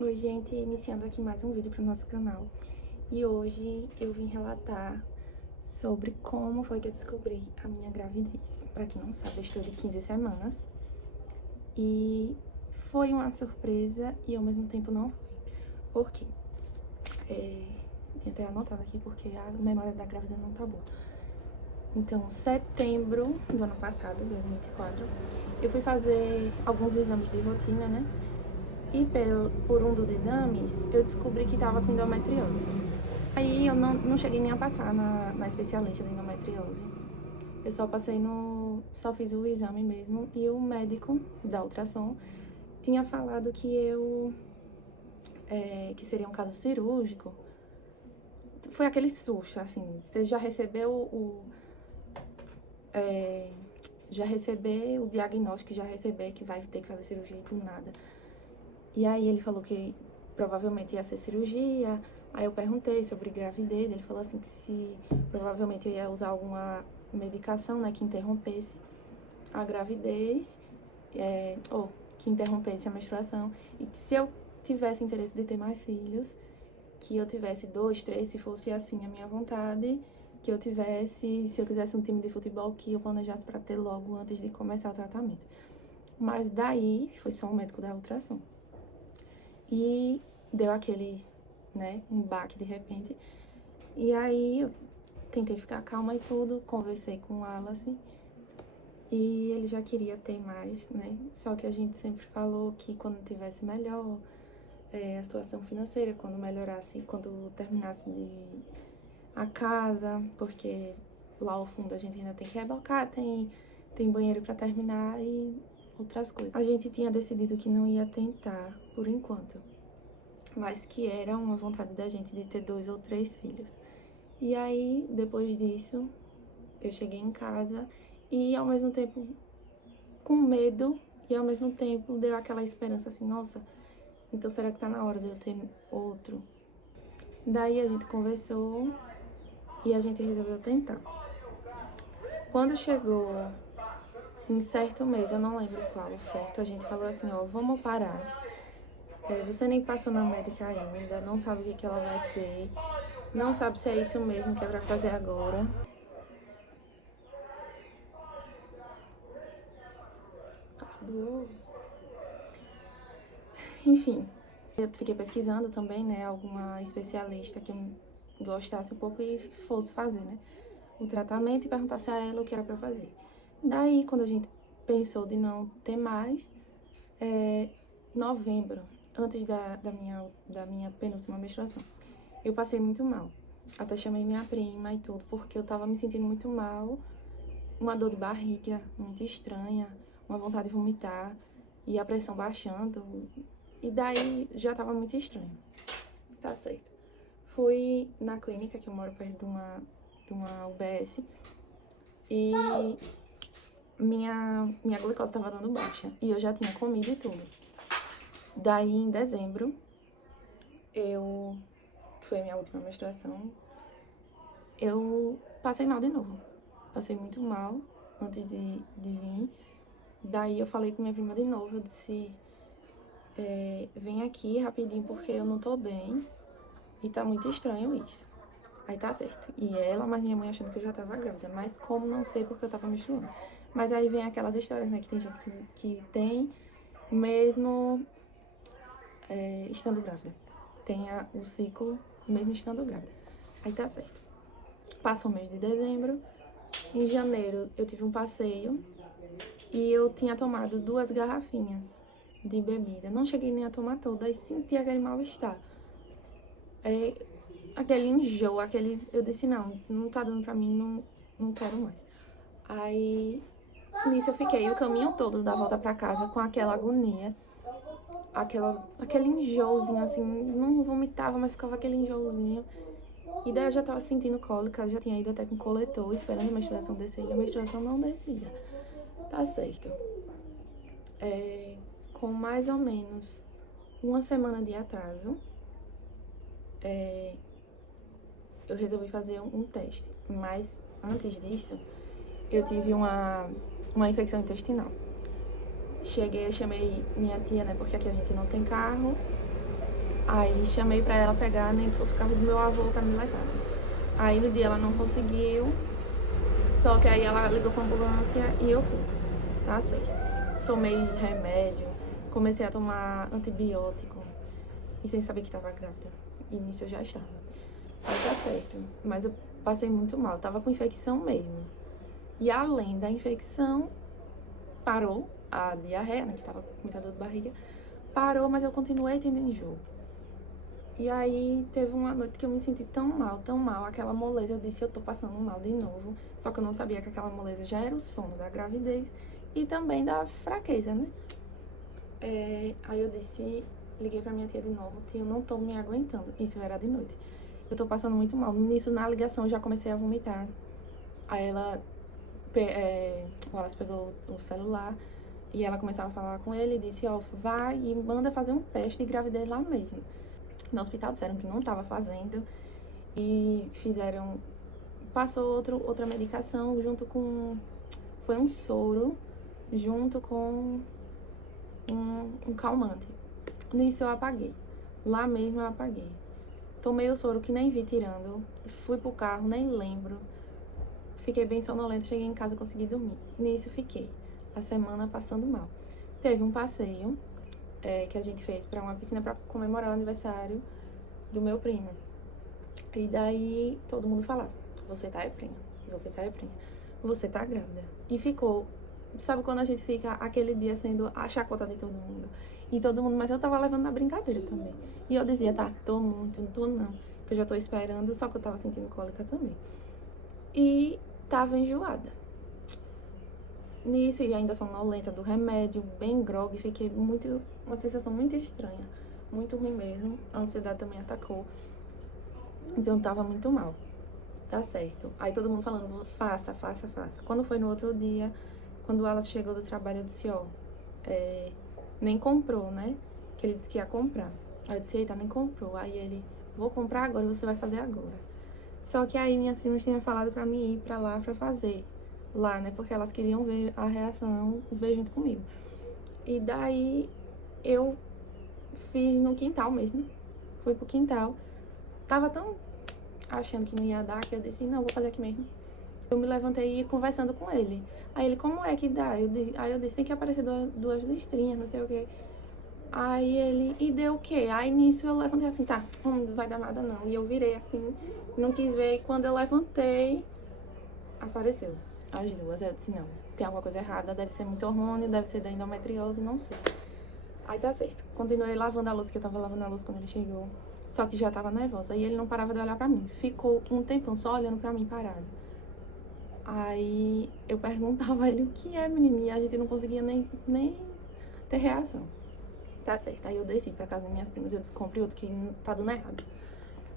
Oi, gente, iniciando aqui mais um vídeo para o nosso canal. E hoje eu vim relatar sobre como foi que eu descobri a minha gravidez. Para quem não sabe, eu estou de 15 semanas e foi uma surpresa e ao mesmo tempo não foi. Por quê? Tinha até anotado aqui porque a memória da grávida não tá boa. Então, setembro do ano passado, 2024, eu fui fazer alguns exames de rotina, né? E por um dos exames, eu descobri que tava com endometriose. Aí eu não cheguei nem a passar na especialista da endometriose. Eu só passei só fiz o exame mesmo. E o médico da ultrassom tinha falado que seria um caso cirúrgico. Foi aquele susto, assim, você já recebeu já receber o diagnóstico, já receber que vai ter que fazer cirurgia do nada. E aí ele falou que provavelmente ia ser cirurgia. Aí eu perguntei sobre gravidez, ele falou assim que se provavelmente ia usar alguma medicação, né, que interrompesse a gravidez, ou que interrompesse a menstruação. E que se eu tivesse interesse de ter mais filhos, que eu tivesse 2, 3, se fosse assim a minha vontade, que eu tivesse, se eu quisesse um time de futebol, que eu planejasse para ter logo antes de começar o tratamento. Mas daí foi só o médico da ultrassom. E deu aquele, né, um baque de repente. E aí eu tentei ficar calma e tudo, conversei com o Wallace. E ele já queria ter mais, né? Só que a gente sempre falou que quando tivesse melhor a situação financeira, quando melhorasse, quando terminasse a casa, porque lá ao fundo a gente ainda tem que rebocar, tem banheiro pra terminar e outras coisas. A gente tinha decidido que não ia tentar por enquanto, mas que era uma vontade da gente de ter 2 ou 3 filhos. E aí, depois disso, eu cheguei em casa e ao mesmo tempo com medo e ao mesmo tempo deu aquela esperança assim, nossa, então será que tá na hora de eu ter outro? Daí a gente conversou e a gente resolveu tentar. Quando chegou em certo mês, eu não lembro qual certo, a gente falou assim, ó, vamos parar. Você nem passou na médica ainda, não sabe o que ela vai dizer, não sabe se é isso mesmo que é pra fazer agora. Enfim, eu fiquei pesquisando também, né, alguma especialista que eu gostasse um pouco e fosse fazer, né, o tratamento e perguntasse a ela o que era pra fazer. Daí, quando a gente pensou de não ter mais, novembro, antes da minha penúltima menstruação, eu passei muito mal. Até chamei minha prima e tudo, porque eu tava me sentindo muito mal, uma dor de barriga muito estranha, uma vontade de vomitar e a pressão baixando. E daí já tava muito estranho. Tá certo. Fui na clínica, que eu moro perto de uma UBS, e minha glicose tava dando baixa. E eu já tinha comido e tudo. Daí, em dezembro, que foi a minha última menstruação, eu passei mal de novo. Passei muito mal antes de vir. Daí eu falei com minha prima de novo, eu disse, vem aqui rapidinho porque eu não tô bem e tá muito estranho isso. Aí tá certo. E ela, mas minha mãe achando que eu já tava grávida, mas como não sei porque eu tava menstruando. Mas aí vem aquelas histórias, né, que tem gente que tem mesmo estando grávida. Tem o ciclo mesmo estando grávida. Aí tá certo. Passou o mês de dezembro. Em janeiro eu tive um passeio e eu tinha tomado 2 garrafinhas de bebida. Não cheguei nem a tomar toda e senti aquele mal-estar. Aquele enjoo, eu disse, não tá dando pra mim, não quero mais. Aí, nisso eu fiquei o caminho todo da volta pra casa com aquela agonia, aquele enjoozinho, assim, não vomitava, mas ficava aquele enjoozinho. E daí eu já tava sentindo cólica, já tinha ido até com coletor, esperando a menstruação descer, e a menstruação não descia. Tá certo. Com mais ou menos uma semana de atraso, eu resolvi fazer um teste. Mas antes disso, eu tive uma infecção intestinal. Chamei minha tia, né, porque aqui a gente não tem carro. Aí chamei pra ela pegar, nem que fosse o carro do meu avô pra me levar, né? Aí no dia ela não conseguiu, só que aí ela ligou pra ambulância e eu fui, tá certo. Tomei remédio, comecei a tomar antibiótico, e sem saber que tava grávida. E nisso eu já estava. Aí tá certo, mas eu passei muito mal, tava com infecção mesmo. E além da infecção, parou a diarreia, né, que tava com muita dor de barriga, parou, mas eu continuei tendo enjoo. E aí teve uma noite que eu me senti tão mal, aquela moleza, eu disse, eu tô passando mal de novo. Só que eu não sabia que aquela moleza já era o sono da gravidez e também da fraqueza, né? Aí eu disse, liguei pra minha tia de novo, tia, eu não tô me aguentando. Isso era de noite. Eu tô passando muito mal. Nisso, na ligação, eu já comecei a vomitar. Aí o Wallace pegou o celular e ela começou a falar com ele e disse, ó, vai e manda fazer um teste de gravidez lá mesmo. No hospital disseram que não estava fazendo e passou outra medicação junto com, foi um soro junto com um calmante. Nisso eu apaguei, lá mesmo eu apaguei. Tomei o soro que nem vi tirando, fui pro carro, nem lembro. Fiquei bem sonolenta, cheguei em casa, consegui dormir. Nisso fiquei a semana passando mal. Teve um passeio que a gente fez pra uma piscina pra comemorar o aniversário do meu primo. E daí todo mundo falava, você tá prenha, você tá prenha, você tá grávida. E ficou, sabe quando a gente fica aquele dia sendo a chacota de todo mundo? E todo mundo, mas eu tava levando na brincadeira também. E eu dizia, tá, tô muito, não tô não, que eu já tô esperando, só que eu tava sentindo cólica também. E tava enjoada. Nisso, e ainda sonolenta do remédio, bem grog, fiquei uma sensação muito estranha, muito ruim mesmo. A ansiedade também atacou. Então tava muito mal. Tá certo. Aí todo mundo falando, faça, faça, faça. Quando foi no outro dia, quando ela chegou do trabalho, eu disse, ó, nem comprou, né? Que ele disse que ia comprar. Aí eu disse, eita, nem comprou. Aí ele, vou comprar agora e você vai fazer agora. Só que aí minhas primas tinham falado pra mim ir pra lá pra fazer. Lá, né? Porque elas queriam ver a reação, ver junto comigo. E daí eu fiz no quintal mesmo. Fui pro quintal. Tava tão achando que não ia dar, que eu disse, não, vou fazer aqui mesmo. Eu me levantei e ia conversando com ele. Aí ele, como é que dá? Aí eu disse, tem que aparecer duas listrinhas, não sei o quê. Aí ele, e deu o quê? Aí nisso eu levantei assim, tá, não vai dar nada não. E eu virei assim, não quis ver. E quando eu levantei, apareceu as duas. Eu disse, não, tem alguma coisa errada, deve ser muito hormônio, deve ser da endometriose, não sei. Aí tá certo. Continuei lavando a louça, que eu tava lavando a louça quando ele chegou. Só que já tava nervosa. E ele não parava de olhar pra mim. Ficou um tempão só olhando pra mim parado. Aí eu perguntava a ele o que é, menina. E a gente não conseguia nem ter reação. Tá certo. Aí eu desci pra casa das minhas primas. Eu disse, compre outro que tá dando errado.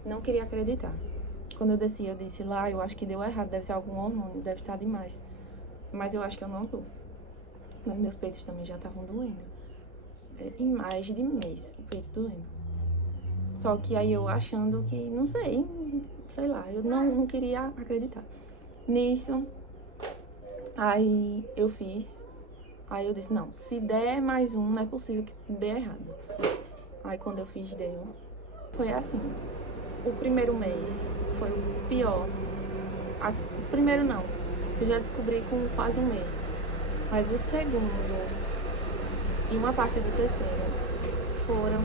Não queria acreditar. Quando eu desci, eu disse lá, eu acho que deu errado. Deve ser algum hormônio, deve estar demais. Mas eu acho que eu não tô. Mas meus peitos também já estavam doendo. Em mais de mês, o peito doendo. Só que aí eu achando que, não sei lá, eu não queria acreditar. Nisso, aí eu fiz. Aí eu disse, não, se der mais um, não é possível que dê errado. Aí quando eu fiz, deu. Foi assim. O primeiro mês foi o pior. O primeiro não, eu já descobri com quase um mês. Mas o segundo e uma parte do terceiro foram,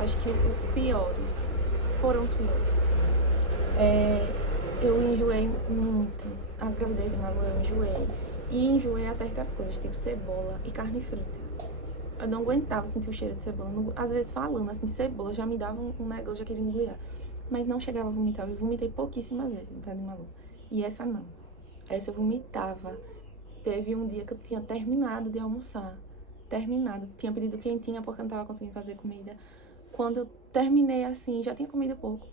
acho que os piores. Foram os piores. Eu enjoei muito. A gravidez de Malu eu enjoei. E enjoei a certas coisas, tipo cebola e carne frita. Eu não aguentava sentir o cheiro de cebola. Às vezes falando assim, cebola já me dava um negócio, já queria engolir. Mas não chegava a vomitar. Eu vomitei pouquíssimas vezes, tá de Malu. E essa não. Essa eu vomitava. Teve um dia que eu tinha terminado de almoçar. Tinha pedido quentinha porque eu não tava conseguindo fazer comida. Quando eu terminei assim, já tinha comido pouco.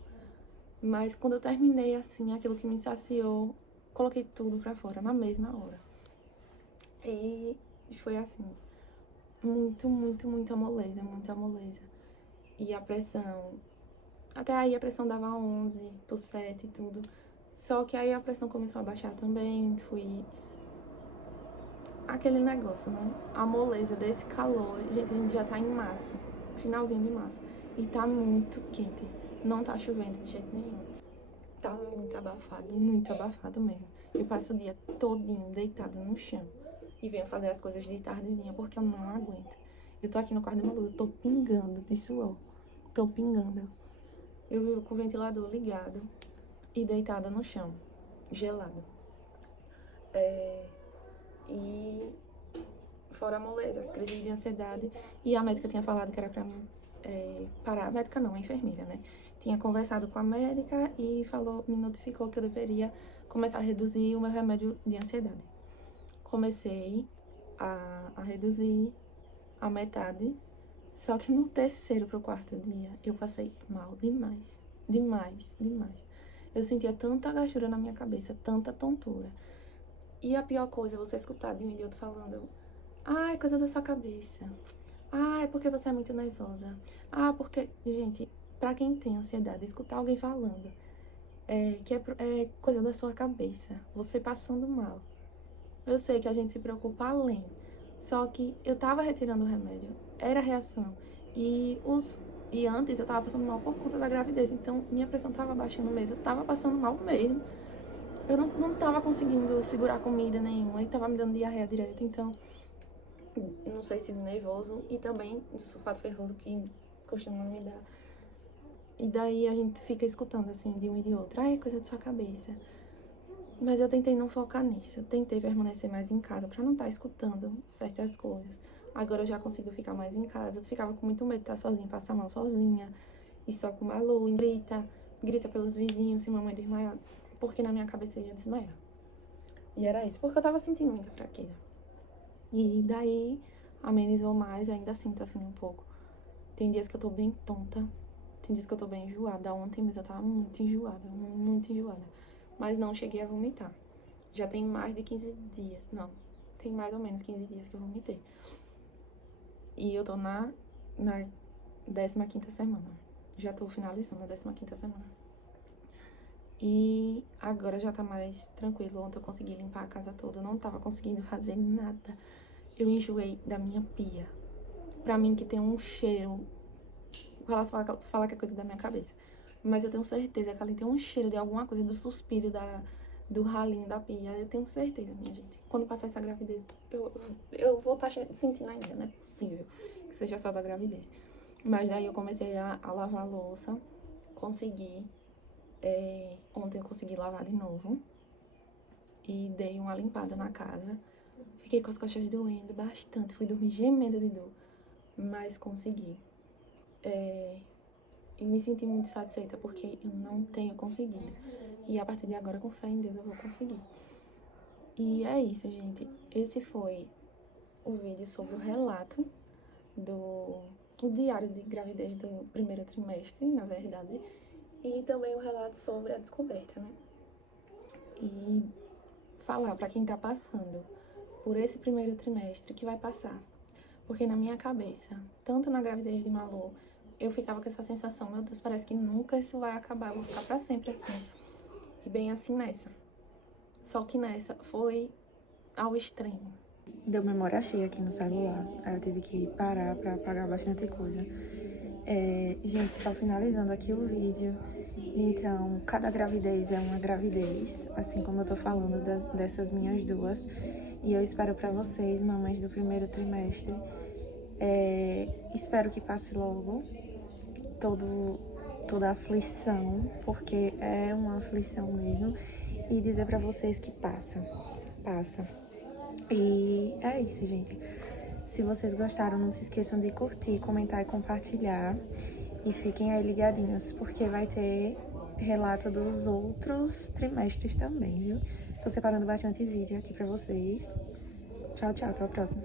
Mas quando eu terminei assim, aquilo que me saciou, coloquei tudo pra fora na mesma hora. E foi assim, muita moleza, muita moleza. E a pressão, até aí a pressão dava 11/7 e tudo. Só que aí a pressão começou a baixar também, aquele negócio, né? A moleza desse calor, gente, a gente já tá em março, finalzinho de março. E tá muito quente. Não tá chovendo de jeito nenhum. Tá muito abafado mesmo. Eu passo o dia todinho deitada no chão e venho fazer as coisas de tardezinha porque eu não aguento. Eu tô aqui no quarto de Malu, eu tô pingando de suor. Tô pingando. Eu vivo com o ventilador ligado e deitada no chão, gelado. E fora a moleza, as crises de ansiedade. E a médica tinha falado que era pra mim parar. A médica não, a enfermeira, né? Tinha conversado com a médica e me notificou que eu deveria começar a reduzir o meu remédio de ansiedade. Comecei a reduzir a metade, só que no terceiro pro quarto dia eu passei mal demais, demais, demais. Eu sentia tanta gastura na minha cabeça, tanta tontura. E a pior coisa é você escutar de um idiota falando: ah, é coisa da sua cabeça. Ah, é porque você é muito nervosa. Ah, porque... Gente, pra quem tem ansiedade, escutar alguém falando que é coisa da sua cabeça, você passando mal. Eu sei que a gente se preocupa além, só que eu tava retirando o remédio, era reação. E antes eu tava passando mal por conta da gravidez, então minha pressão tava baixando mesmo, eu tava passando mal mesmo. Eu não tava conseguindo segurar comida nenhuma e tava me dando diarreia direto, então não sei se de nervoso e também do sulfato ferroso que costuma me dar. E daí a gente fica escutando assim de um e de outro: ah, é coisa da sua cabeça. Mas eu tentei não focar nisso, eu tentei permanecer mais em casa pra não estar escutando certas coisas. Agora eu já consigo ficar mais em casa, eu ficava com muito medo de estar sozinha, passar mal sozinha, e só com Malu, e grita pelos vizinhos se mamãe desmaiar, porque na minha cabeça eu ia desmaiar. E era isso, porque eu tava sentindo muita fraqueza. E daí amenizou mais, ainda sinto assim um pouco. Tem dias que eu tô bem tonta, tem dias que eu tô bem enjoada. Ontem mesmo eu tava muito enjoada, muito enjoada. Mas não cheguei a vomitar. Já tem mais de 15 dias, não, tem mais ou menos 15 dias que eu vomitei. E eu tô na 15ª semana. Já tô finalizando a 15ª semana. E agora já tá mais tranquilo. Ontem eu consegui limpar a casa toda, eu não tava conseguindo fazer nada. Eu enjoei da minha pia. Pra mim que tem um cheiro, ela fala que é coisa da minha cabeça, mas eu tenho certeza que ela tem um cheiro de alguma coisa, do suspiro, do ralinho da pia. Eu tenho certeza, minha gente. Quando passar essa gravidez, eu vou estar sentindo ainda, não é possível que seja só da gravidez. Mas daí eu comecei a lavar a louça, consegui. Ontem eu consegui lavar de novo e dei uma limpada na casa. Fiquei com as costas doendo bastante, fui dormir gemendo de dor, mas consegui. E me senti muito satisfeita porque eu não tenho conseguido. E a partir de agora, com fé em Deus, eu vou conseguir. E é isso, gente. Esse foi o vídeo sobre o relato o diário de gravidez do primeiro trimestre, na verdade. E também o relato sobre a descoberta, né? E falar pra quem tá passando por esse primeiro trimestre que vai passar. Porque na minha cabeça, tanto na gravidez de Malu, eu ficava com essa sensação: meu Deus, parece que nunca isso vai acabar, eu vou ficar pra sempre assim. E bem assim nessa. Só que nessa foi ao extremo. Deu memória cheia aqui no celular, aí eu tive que parar pra apagar bastante coisa. Gente, só finalizando aqui o vídeo. Então, cada gravidez é uma gravidez, assim como eu tô falando dessas minhas duas. E eu espero pra vocês, mamães do primeiro trimestre, espero que passe logo toda a aflição, porque é uma aflição mesmo, e dizer pra vocês que passa. E é isso, gente. Se vocês gostaram, não se esqueçam de curtir, comentar e compartilhar. E fiquem aí ligadinhos, porque vai ter relato dos outros trimestres também, viu? Tô separando bastante vídeo aqui pra vocês. Tchau, tchau, até a próxima.